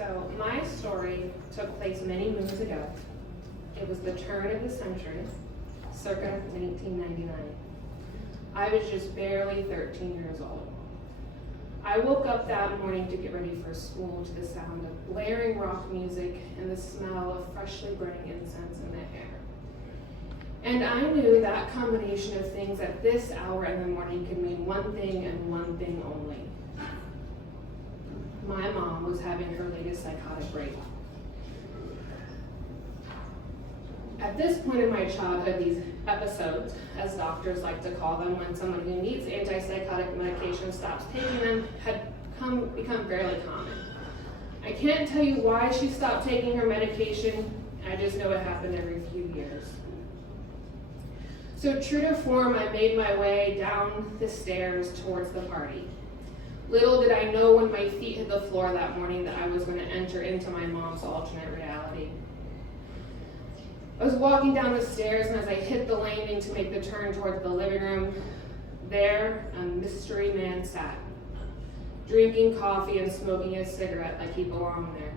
So my story took place many moons ago. It was the turn of the century, circa 1999. I was just barely 13 years old. I woke up that morning to get ready for school to the sound of blaring rock music and the smell of freshly burning incense in the air. And I knew that combination of things at this hour in the morning could mean one thing and one thing only. My mom was having her latest psychotic break. At this point in my childhood, these episodes, as doctors like to call them, when someone who needs antipsychotic medication stops taking them, had become fairly common. I can't tell you why she stopped taking her medication. I just know it happened every few years. So true to form, I made my way down the stairs towards the party. Little did I know when my feet hit the floor that morning that I was going to enter into my mom's alternate reality. I was walking down the stairs, and as I hit the landing to make the turn towards the living room, there a mystery man sat, drinking coffee and smoking a cigarette like he belonged there.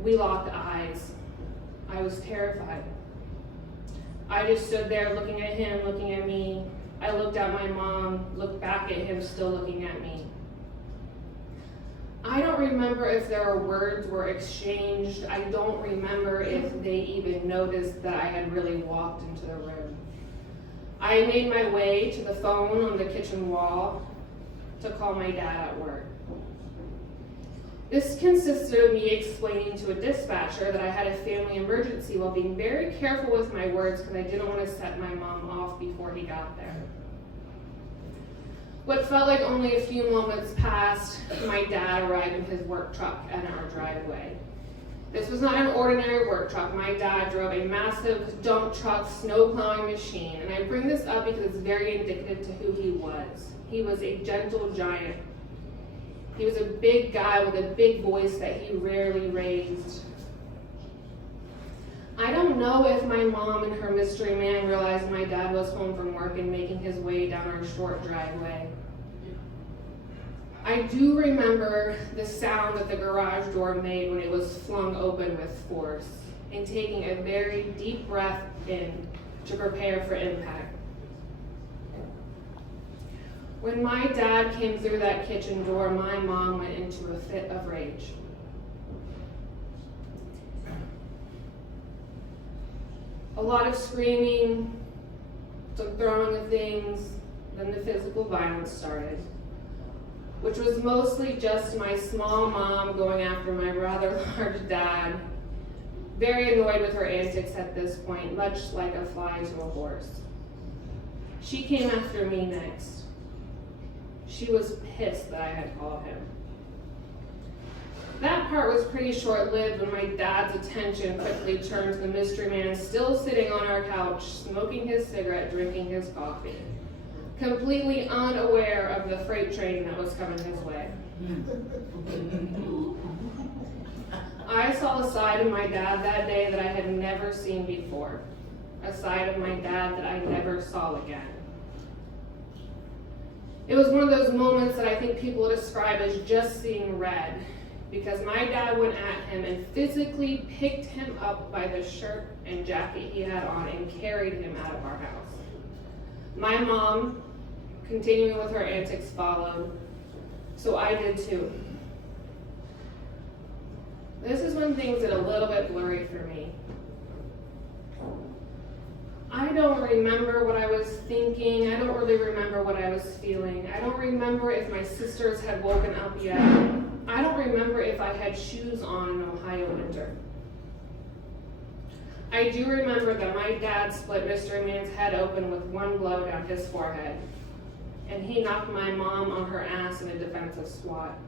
We locked eyes. I was terrified. I just stood there looking at him, looking at me. I looked at my mom, looked back at him, still looking at me. I don't remember if their words were exchanged. I don't remember if they even noticed that I had really walked into the room. I made my way to the phone on the kitchen wall to call my dad at work. This consisted of me explaining to a dispatcher that I had a family emergency while being very careful with my words because I didn't want to set my mom off before he got there. What felt like only a few moments passed, my dad arrived in his work truck in our driveway. This was not an ordinary work truck. My dad drove a massive dump truck snow plowing machine, and I bring this up because it's very indicative to who he was. He was a gentle giant. He was a big guy with a big voice that he rarely raised. I don't know if my mom and her mystery man realized my dad was home from work and making his way down our short driveway. I do remember the sound that the garage door made when it was flung open with force, and taking a very deep breath in to prepare for impact. When my dad came through that kitchen door, my mom went into a fit of rage. A lot of screaming, some throwing of things, then the physical violence started, which was mostly just my small mom going after my rather large dad, very annoyed with her antics at this point, much like a fly to a horse. She came after me next. She was pissed that I had called him. That part was pretty short-lived when my dad's attention quickly turned to the mystery man still sitting on our couch, smoking his cigarette, drinking his coffee, completely unaware of the freight train that was coming his way. I saw a side of my dad that day that I had never seen before, a side of my dad that I never saw again. It was one of those moments that I think people describe as just seeing red, because my dad went at him and physically picked him up by the shirt and jacket he had on and carried him out of our house. My mom, continuing with her antics, followed, so I did too. This is when things get a little bit blurry for me. I don't remember what I was thinking. I don't really remember what I was feeling. I don't remember if my sisters had woken up yet. I don't remember if I had shoes on in Ohio winter. I do remember that my dad split Mystery Man's head open with one blow down his forehead, and he knocked my mom on her ass in a defensive squat.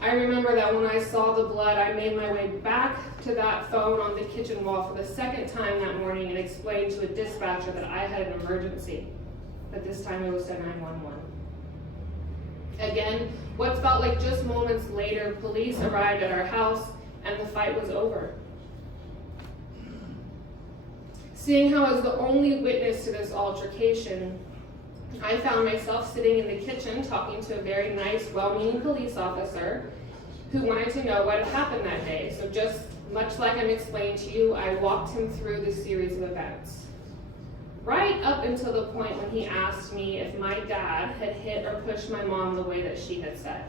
I remember that when I saw the blood, I made my way back to that phone on the kitchen wall for the second time that morning and explained to a dispatcher that I had an emergency, but this time it was to 911. Again, what felt like just moments later, police arrived at our house and the fight was over. Seeing how I was the only witness to this altercation, I found myself sitting in the kitchen talking to a very nice, well-meaning police officer who wanted to know what had happened that day. So just much like I'm explaining to you, I walked him through the series of events. Right up until the point when he asked me if my dad had hit or pushed my mom the way that she had said.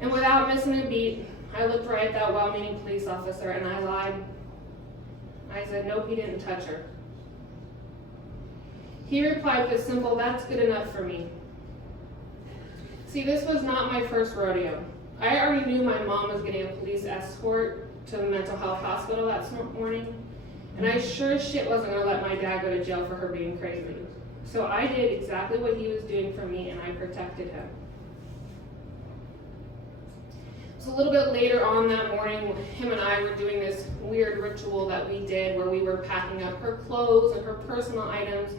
And without missing a beat, I looked right at that well-meaning police officer and I lied. I said, nope, he didn't touch her. He replied with a simple, that's good enough for me. See, this was not my first rodeo. I already knew my mom was getting a police escort to the mental health hospital that morning, and I sure as shit wasn't gonna let my dad go to jail for her being crazy. So I did exactly what he was doing for me, and I protected him. So a little bit later on that morning, him and I were doing this weird ritual that we did where we were packing up her clothes and her personal items,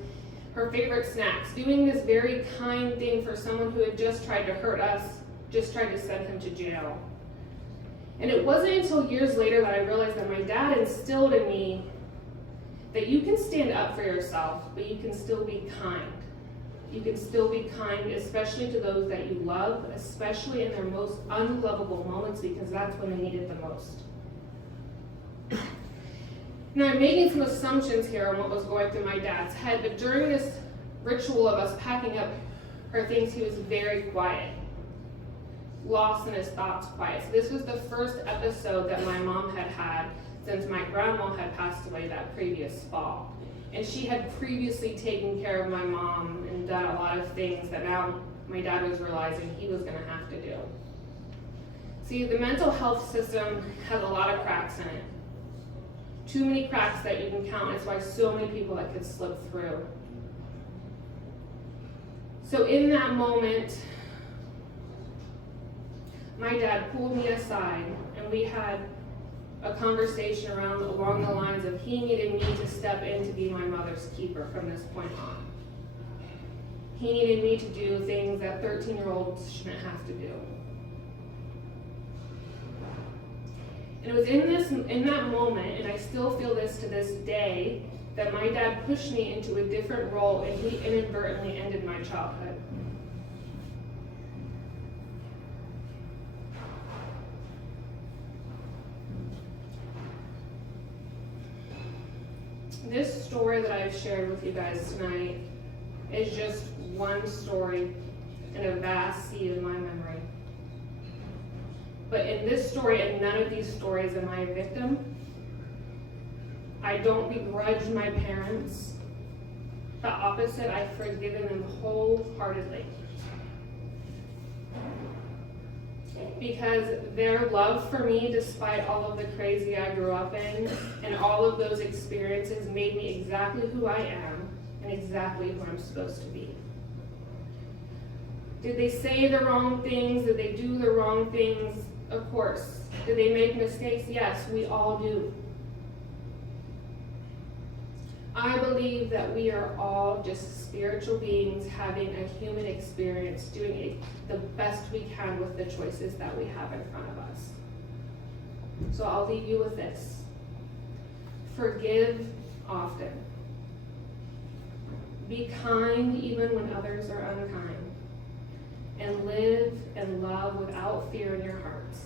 her favorite snacks, doing this very kind thing for someone who had just tried to hurt us, just tried to send him to jail. And it wasn't until years later that I realized that my dad instilled in me that you can stand up for yourself, but you can still be kind. You can still be kind, especially to those that you love, especially in their most unlovable moments, because that's when they need it the most. Now, I'm making some assumptions here on what was going through my dad's head, but during this ritual of us packing up her things, he was very quiet, lost in his thoughts, quiet. So this was the first episode that my mom had had since my grandma had passed away that previous fall. And she had previously taken care of my mom and done a lot of things that now my dad was realizing he was going to have to do. See, the mental health system has a lot of cracks in it. Too many cracks that you can count. That's why so many people that could slip through. So in that moment, my dad pulled me aside and we had a conversation along the lines of he needed me to step in to be my mother's keeper from this point on. He needed me to do things that 13-year-olds shouldn't have to do. And it was in that moment, and I still feel this to this day, that my dad pushed me into a different role and he inadvertently ended my childhood. This story that I've shared with you guys tonight is just one story in a vast sea of my memory. But in this story, and none of these stories, am I a victim. I don't begrudge my parents. The opposite, I've forgiven them wholeheartedly. Because their love for me, despite all of the crazy I grew up in, and all of those experiences made me exactly who I am, and exactly who I'm supposed to be. Did they say the wrong things? Did they do the wrong things? Of course. Did they make mistakes? Yes, we all do. I believe that we are all just spiritual beings having a human experience, doing the best we can with the choices that we have in front of us. So I'll leave you with this. Forgive often. Be kind even when others are unkind. And live and love without fear in your hearts.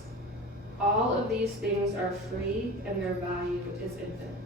All of these things are free and their value is infinite.